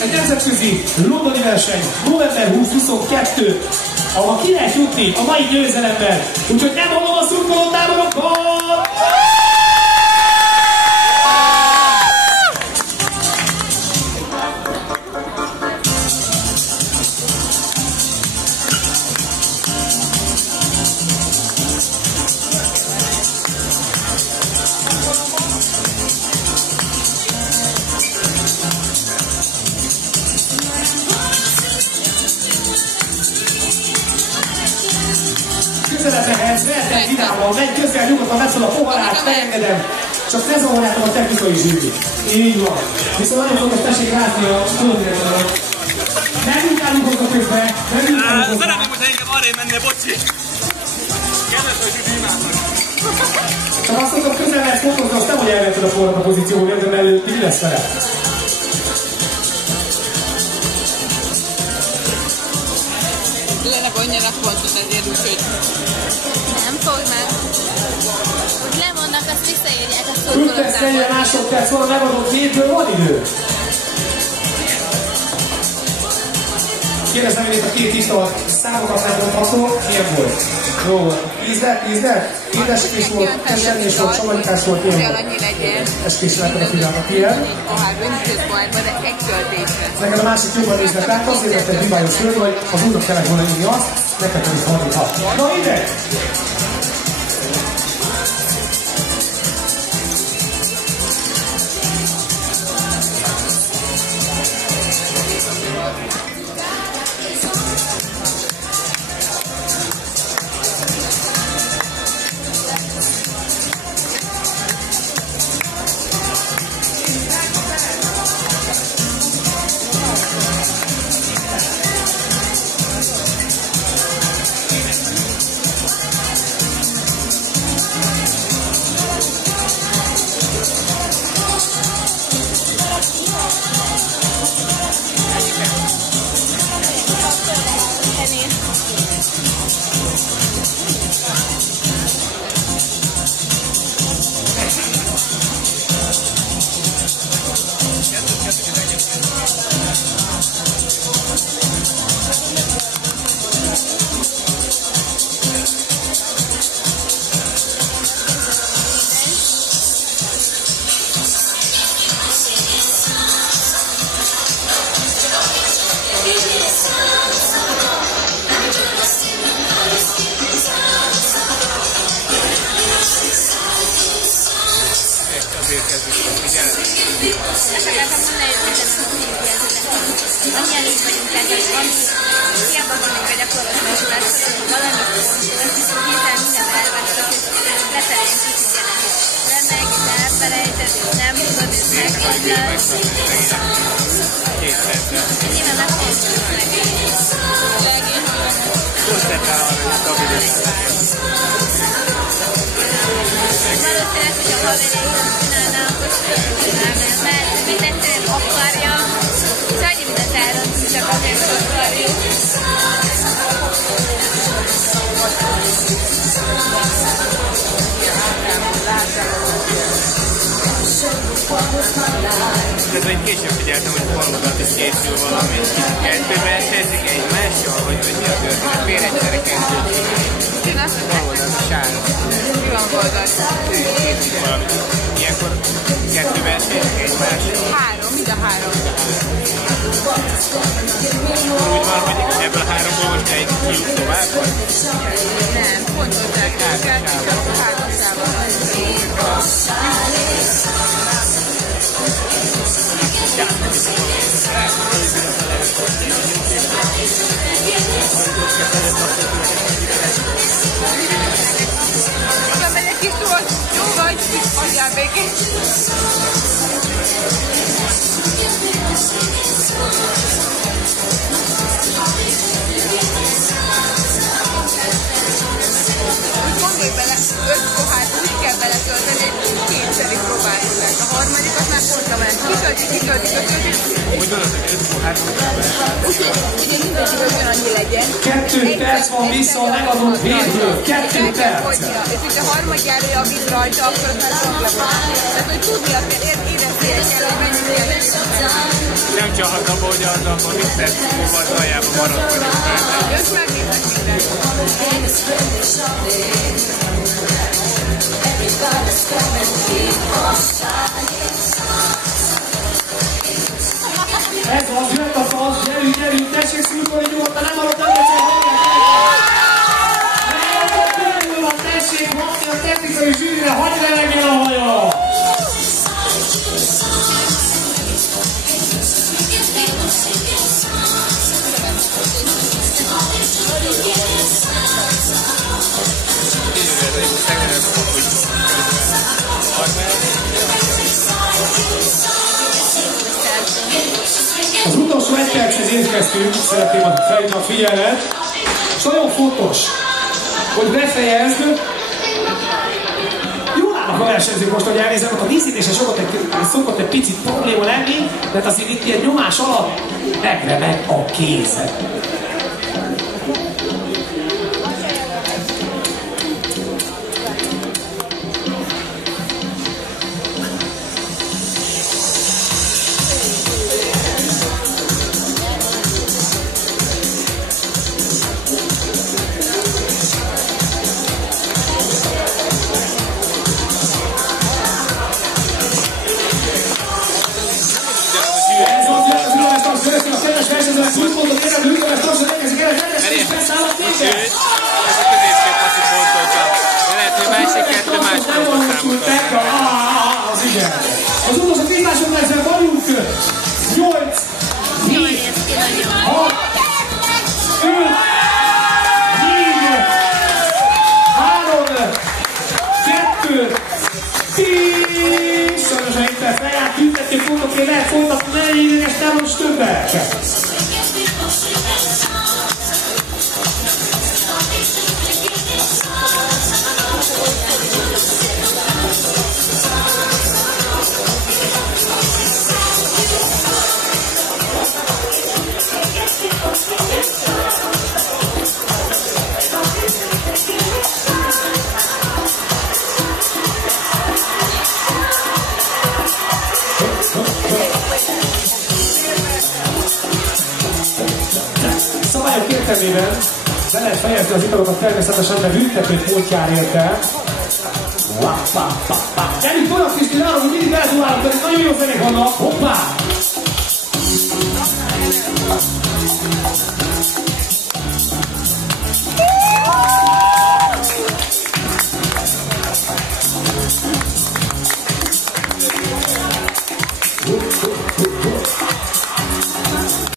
egy nemzetközi londoni verseny, november 20-22, ahol ki lehet jutni a mai győzelemmel. Úgyhogy nem hallom a szurkoló táborokat! Közelednek, vehetek vidámmal, megy közel, nyugodtan megszól a poharát, megengedem. Csak ne zavarjátok a technikai zsűrit. Így van. Viszont nagyon fontos, tessék látni a stúdiót. Nem utálunk közben, nem utálunk. Szeretném, hogyha engem arra menne, bocsi. Kedves, hogy zsűri imádnak. Csak azt mondom, közel lehet fotózni, azt nem, hogy elvetted a forrat a pozícióból, de mellett mi lesz vele? Lenne vonjanak pontot ezért, úgyhogy... Nem fog meg. Hogy lemondnak, azt visszaírják a szurkolótából. 5 másodperc van, megadom 2-ből, van idő. Kérdezem, hogy itt a két ital számokat nem mondható, milyen volt? Jó volt. Ízlet? Édeskés volt, kesernyés volt, savanyítás volt, milyen volt? Eskés lettem a figyelmet, ilyen. De egy töltésre. Neked a másik jobban néznek rá, azért lett egy hibályos hölgy, vagy az úrnak kellett volna inni azt, neked pedig fordíthat. Na ide! Ez egy később figyeltem, hogy formadat is készül valami. Kettőben esélyezik egymással, vagy mi a történet? Miért egyszerre kettőt csinálni? Formadat is áll. Mi van oldalt? Készül valami. Ilyenkor kettőben esélyezik egymással? 3, mind a 3. Úgy van, hogy ebből a 3-ból most egy kijut tovább, vagy? Nem, pont hozzá kell, csak a 3-szával. Oda megyek is túl, jó vagy, hagyjál békén. Úgy gondolj bele, 5 pohát úgy kell beletölteni, hogy kétszeri próbáljuk meg. A harmadikat már pont a ment. Kitöltik. Úgy gondolod, hogy 5 pohát kell bele. Úgyhogy mindegyik ugyanannyi legyen. legyen. 2 perc van vissza a megadott védő. 2 perc. És hogyha harmadjára javít rajta, akkor az már szaklebolás. Tehát, hogy tudnia kell, éreznie kell, hogy mennyi kell. Nem csalhat abba, hogy az akkor Mr. Kukóval az aljában maradt vagyok. Ők megnéznek mindent. Ez az, jött a fasz, gyerünk, tessék szurkolni nyugodtan, nem hallott el, hogy hallják. Tessék hallni a technikai zsűrire, hagyj levegjen a haja! Az utolsó 1 perchez érkeztünk, szeretném felhívni a figyelmet, és nagyon fontos, hogy befejezd. Jól állnak a versenyzők most, hogy elnézem, ott a díszítése szokott egy picit probléma lenni, mert azért itt ilyen nyomás alatt megremeg a kézed. Az utolsó 10 másodpercben vagyunk. 8, 7, 6, 5, 4, 3, 2, 10. Sajnos a perc lejárt, tüntetjük pontokért, lehet folytatni, ne ideges, nem most többet. Szabályok értelmében be lehet fejezni az italokat természetesen, de büntetőt módján ért el. Gyerünk, olyan Krisztin, arra, hogy mindig belezúlálok, pedig nagyon jó zenék vannak. Hoppá!